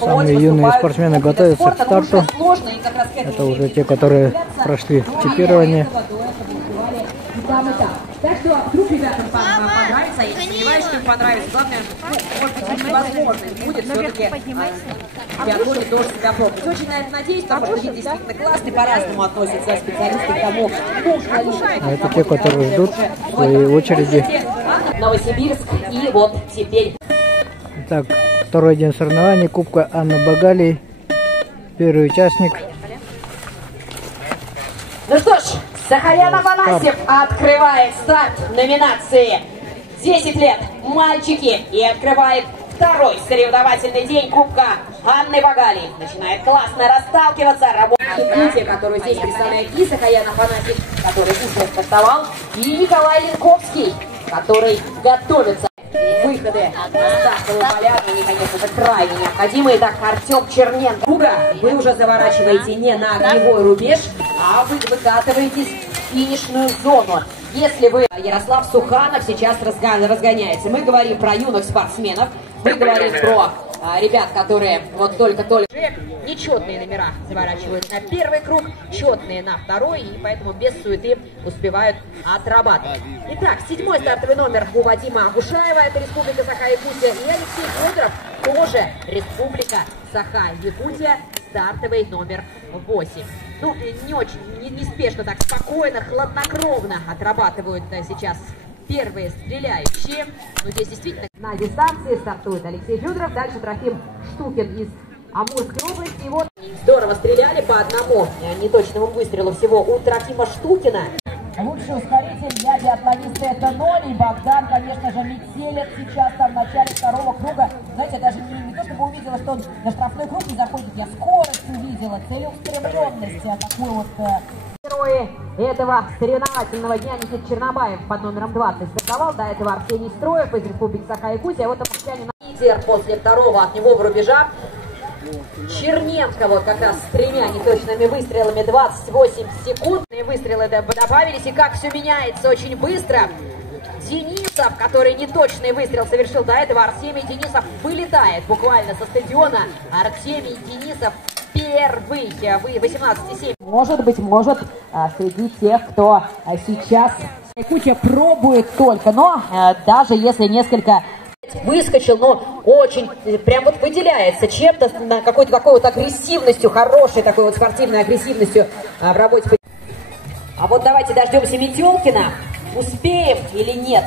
Самые юные спортсмены готовятся к старту. Это уже те, которые прошли чипирование. Так что вдруг ребятам понравится, я не сомневаюсь, что им понравится. Главное, может быть, невозможно будет все-таки биатлоне тоже себя пробовать. Очень на это надеюсь, потому что вид действительно классный, по-разному относятся специалисты к тому, А это те, которые ждут своей очереди. Новосибирск, и вот теперь. Итак, второй день соревнований, Кубка Анны Багалии, первый участник. Ну что ж, Сахарян Афанасьев открывает старт номинации 10 лет мальчики и открывает второй соревновательный день Кубка Анны Багалии. Начинает классно расталкиваться, работает, которую здесь представляет и Сахарян Афанасьев, который уже стартовал, и Николай Ленковский, который готовится. Выходы на стартовую поляну, они, конечно, крайне необходимы. Итак, Артем Черненко. Вы уже заворачиваете не на огневой рубеж, а вы выкатываетесь в финишную зону. Если вы, Ярослав Суханов сейчас разгоняется. Мы говорим про юных спортсменов, мы говорим про ребят, которые вот только-только нечетные номера заворачивают на первый круг, четные на второй, и поэтому без суеты успевают отрабатывать. Итак, седьмой стартовый номер у Вадима Агушаева, это Республика Саха-Якутия, и Алексей Федоров, тоже Республика Саха-Якутия, стартовый номер 8. Ну, не очень, неспешно, так спокойно, хладнокровно отрабатывают сейчас первые стреляющие. Но здесь действительно на дистанции стартует Алексей Федоров. Дальше Трофим Штукин из Амурской области. И вот здорово стреляли по одному неточному выстрелу всего у Трофима Штукина. Лучший ускоритель для биатлониста это 0. И Богдан, конечно же, метелит сейчас там в начале второго круга. Знаете, даже не то, чтобы увидела, что он на штрафной круг не заходит. Я скорость увидела, целеустремленность. Такую вот... Герои этого соревновательного дня Никита Чернобаев под номером 20 стартовал. До этого Арсений Строев из Республики Саха-Якутия. А вот Амурчанин лидер после второго от него рубежа. Черненко вот как раз с тремя неточными выстрелами 28 секунд. И выстрелы добавились, и как все меняется очень быстро. Денисов, который неточный выстрел совершил до этого, Артемий Денисов вылетает буквально со стадиона. Артемий Денисов первый, вы 18,7. Может быть, среди тех, кто сейчас Якутия пробует только, но даже если несколько выскочил, но очень прям вот выделяется чем-то, какой-то такой вот агрессивностью, хорошей такой вот спортивной агрессивностью в работе. А вот давайте дождемся Метелкина. Успеем или нет?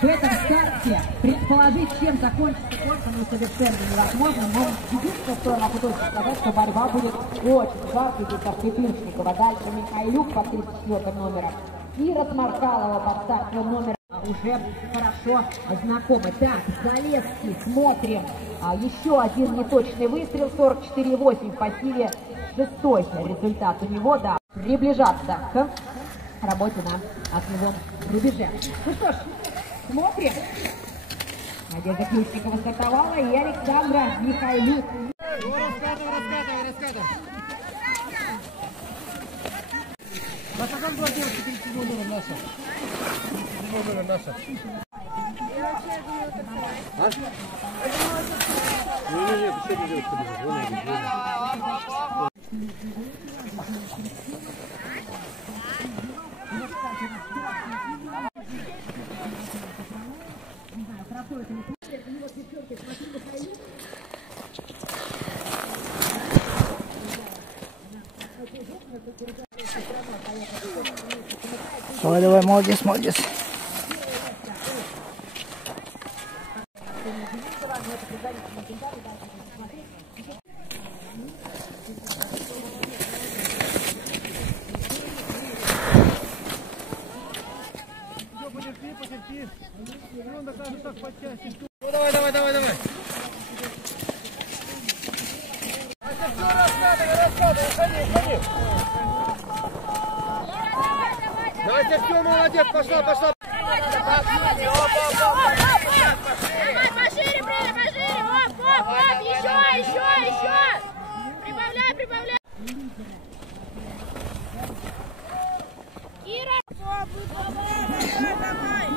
В этом старте предположить, чем закончится гонка, совершенно невозможно. Но единственное, что я могу точно сказать, что борьба будет очень жаркой. Здесь Автоплюшникова. Дальше Михайлюк под 34 номером. И Расмаркалова под стартовым номером. Уже хорошо знакомы. Так, Залесский, смотрим. Еще один неточный выстрел. 44,8 в пассиве. Шестой результат у него, да. Приближаться к работе на огневом рубеже. Ну что ж, смотрим. Надежда Ключникова стартовала и Александра Михайлюк. Раскатывай. Басаган была девушка, 37 номер наша. 37 номер наша. А? Нет, еще не девушка бежит. Давай, молодец. Потерпи. Он докажет так по части. Ну, давай. Настя, все, раскатывай, ходи. Настя, все, молодец, пошла. Давай, пошире, оп, еще. Прибавляй. Ира, давай.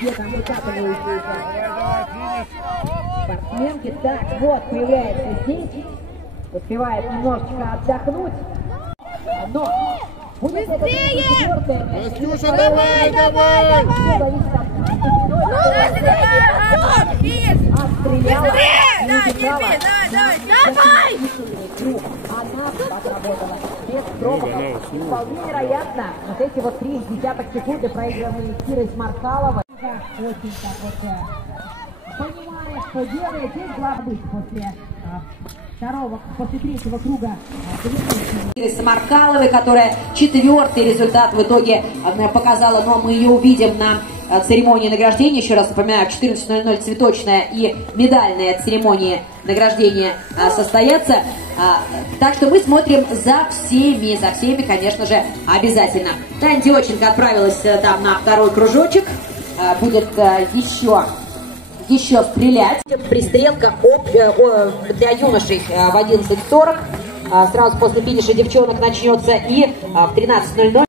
Где там выкатывающиеся спортсменки. Так, вот, появляется здесь. Успевает немножечко отдохнуть. Но будет это четвертое. Настюша, давай, давай! Она отработала без пробок. Вполне вероятно, вот эти вот 3 десятых секунды, проигранные Кирой Сморкаловой. Очень так вот понимает, что делает. Здесь главное быть после третьего круга Киры Сморкаловой, которая 4-й результат в итоге показала, но мы ее увидим на церемонии награждения. Еще раз напоминаю, в 14:00 цветочная и медальная церемонии награждения состоятся. Так что мы смотрим за всеми, конечно же, обязательно. Таня Диоченко отправилась там на 2-й кружочек. Будет еще стрелять. Пристрелка для юношей в 11:40. Сразу после финиша девчонок начнется, и в 13:00.